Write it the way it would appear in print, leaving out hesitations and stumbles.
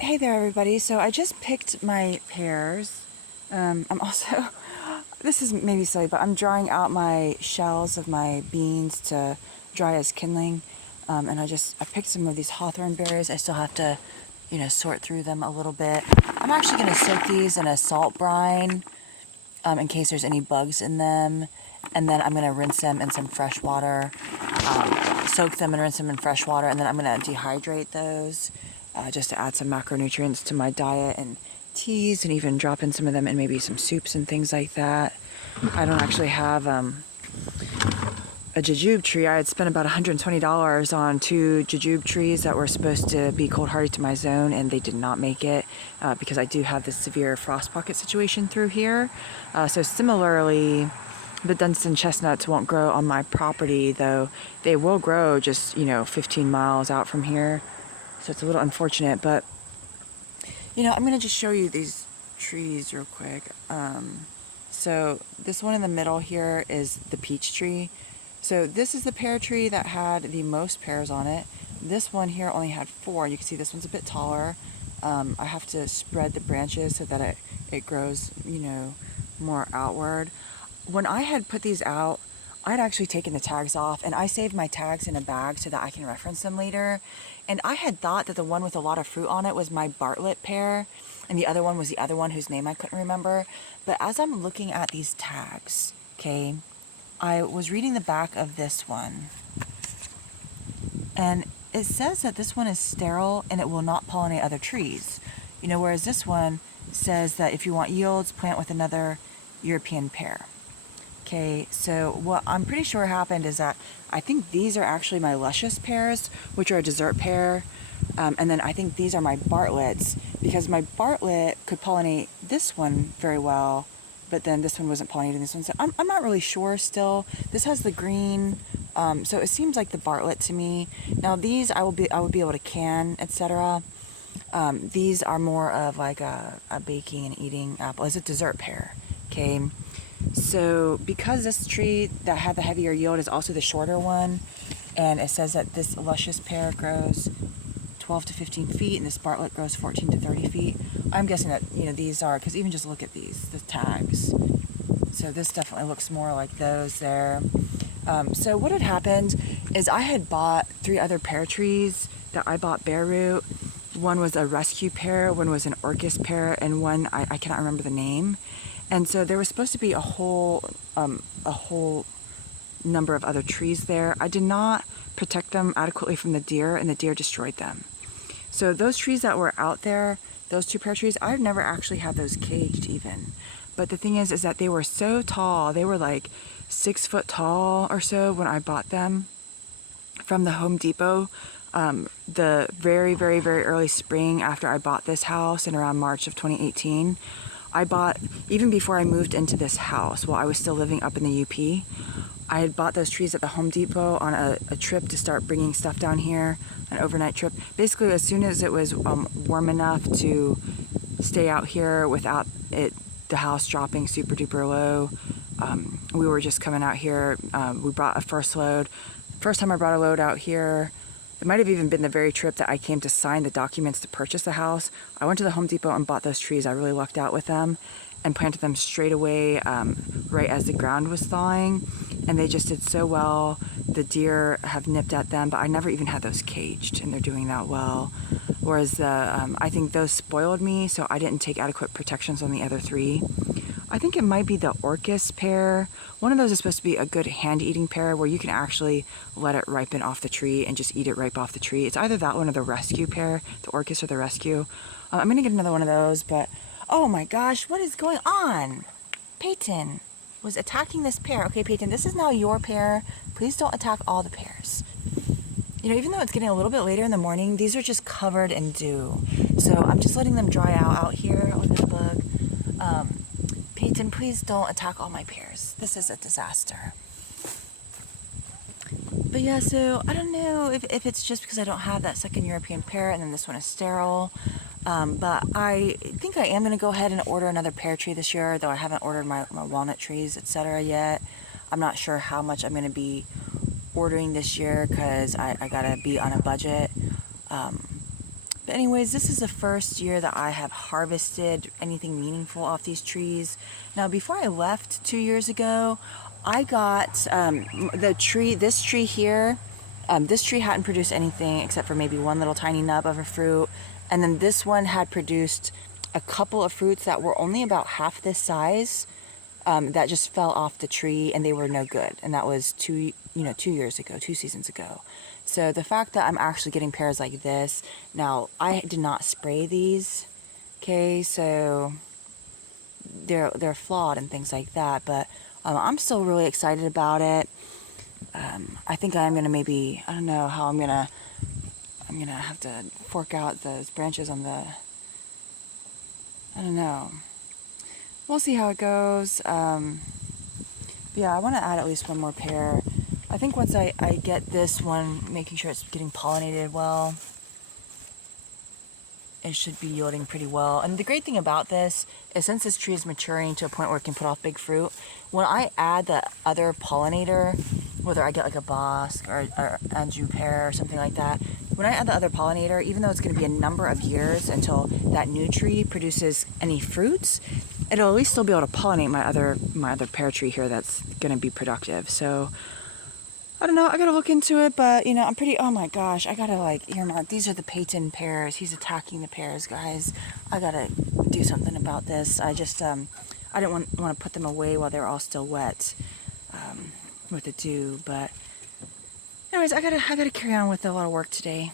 Hey there, everybody. So I just picked my pears. I'm also, this is maybe silly, but I'm drying out my shells of my beans to dry as kindling. And I picked some of these hawthorn berries. I still have to, sort through them a little bit. I'm actually going to soak these in a salt brine in case there's any bugs in them. And then I'm going to rinse them in some fresh water, soak them and rinse them in fresh water. And then I'm going to dehydrate those. Just to add some macronutrients to my diet and teas, and even drop in some of them in maybe some soups and things like that. I don't actually have a jujube tree. I had spent about $120 on 2 jujube trees that were supposed to be cold hardy to my zone, and they did not make it because I do have this severe frost pocket situation through here. So similarly, the Dunstan chestnuts won't grow on my property, though they will grow just 15 miles out from here. So it's a little unfortunate, but I'm going to just show you these trees real quick. So this one in the middle here is the peach tree. So this is the pear tree that had the most pears on it. This one here only had 4. You can see this one's a bit taller. I have to spread the branches so that it grows, more outward. When I had put these out, I'd actually taken the tags off, and I saved my tags in a bag so that I can reference them later. And I had thought that the one with a lot of fruit on it was my Bartlett pear, and the other one was the other one whose name I couldn't remember. But as I'm looking at these tags, okay, I was reading the back of this one, and it says that this one is sterile and it will not pollinate other trees. Whereas this one says that if you want yields, plant with another European pear. Okay, so what I'm pretty sure happened is that I think these are actually my Luscious pears, which are a dessert pear, and then I think these are my Bartletts, because my Bartlett could pollinate this one very well, but then this one wasn't pollinating this one, so I'm not really sure still. This has the green, so it seems like the Bartlett to me. Now these I would be able to can, etc. These are more of like a baking and eating apple. It's a dessert pear, okay? So because this tree that had the heavier yield is also the shorter one, and it says that this Luscious pear grows 12 to 15 feet and this Bartlett grows 14 to 30 feet, I'm guessing that, these are, because even just look at these, the tags. So this definitely looks more like those there. So what had happened is I had bought 3 other pear trees that I bought bare root. One was a rescue pear, one was an orchis pear, and one, I cannot remember the name. And so there was supposed to be a whole number of other trees there. I did not protect them adequately from the deer, and the deer destroyed them. So those trees that were out there, those 2 pear trees, I've never actually had those caged even. But the thing is that they were so tall. They were like 6 foot tall or so when I bought them from the Home Depot. The very, very, very early spring after I bought this house in around March of 2018. I bought, even before I moved into this house, while I was still living up in the UP, I had bought those trees at the Home Depot on a trip to start bringing stuff down here, an overnight trip. Basically, as soon as it was warm enough to stay out here without the house dropping super duper low, we were just coming out here. We brought a first load. First time I brought a load out here, it might have even been the very trip that I came to sign the documents to purchase the house. I went to the Home Depot and bought those trees. I really lucked out with them and planted them straight away right as the ground was thawing. And they just did so well. The deer have nipped at them, but I never even had those caged, and they're doing that well. Whereas I think those spoiled me, so I didn't take adequate protections on the other 3. I think it might be the orchis pear. One of those is supposed to be a good hand-eating pear where you can actually let it ripen off the tree and just eat it ripe off the tree. It's either that one or the rescue pear, the orchis or the rescue. I'm going to get another one of those, but oh my gosh, what is going on? Peyton was attacking this pear. Okay, Peyton, this is now your pear. Please don't attack all the pears. Even though it's getting a little bit later in the morning, these are just covered in dew. So I'm just letting them dry out here. Look at the bug. Peyton, please don't attack all my pears. This is a disaster. But yeah, so I don't know if it's just because I don't have that second European pear and then this one is sterile. But I think I am going to go ahead and order another pear tree this year, though I haven't ordered my walnut trees, etc. yet. I'm not sure how much I'm going to be ordering this year because I got to be on a budget. But anyways, this is the first year that I have harvested anything meaningful off these trees. Now, before I left 2 years ago, I got this tree here. This tree hadn't produced anything except for maybe one little tiny nub of a fruit. And then this one had produced a couple of fruits that were only about half this size, that just fell off the tree and they were no good. And that was 2 years ago, 2 seasons ago. So the fact that I'm actually getting pears like this, now I did not spray these, okay, so they're flawed and things like that, but I'm still really excited about it. I think I'm gonna maybe, I don't know how I'm gonna have to fork out those branches on the, I don't know. We'll see how it goes. But yeah, I want to add at least one more pear. I think once I get this one, making sure it's getting pollinated well, it should be yielding pretty well. And the great thing about this is since this tree is maturing to a point where it can put off big fruit, when I add the other pollinator, whether I get like a bosque or Anjou pear or something like that, when I add the other pollinator, even though it's going to be a number of years until that new tree produces any fruits, it'll at least still be able to pollinate my other pear tree here that's going to be productive. So I don't know, I gotta look into it, but you know, I'm pretty, oh my gosh, I gotta like earmark, these are the Peyton pears, he's attacking the pears, guys. I gotta do something about this. I just, I didn't want to put them away while they're all still wet, with the dew, but anyways, I gotta carry on with a lot of work today.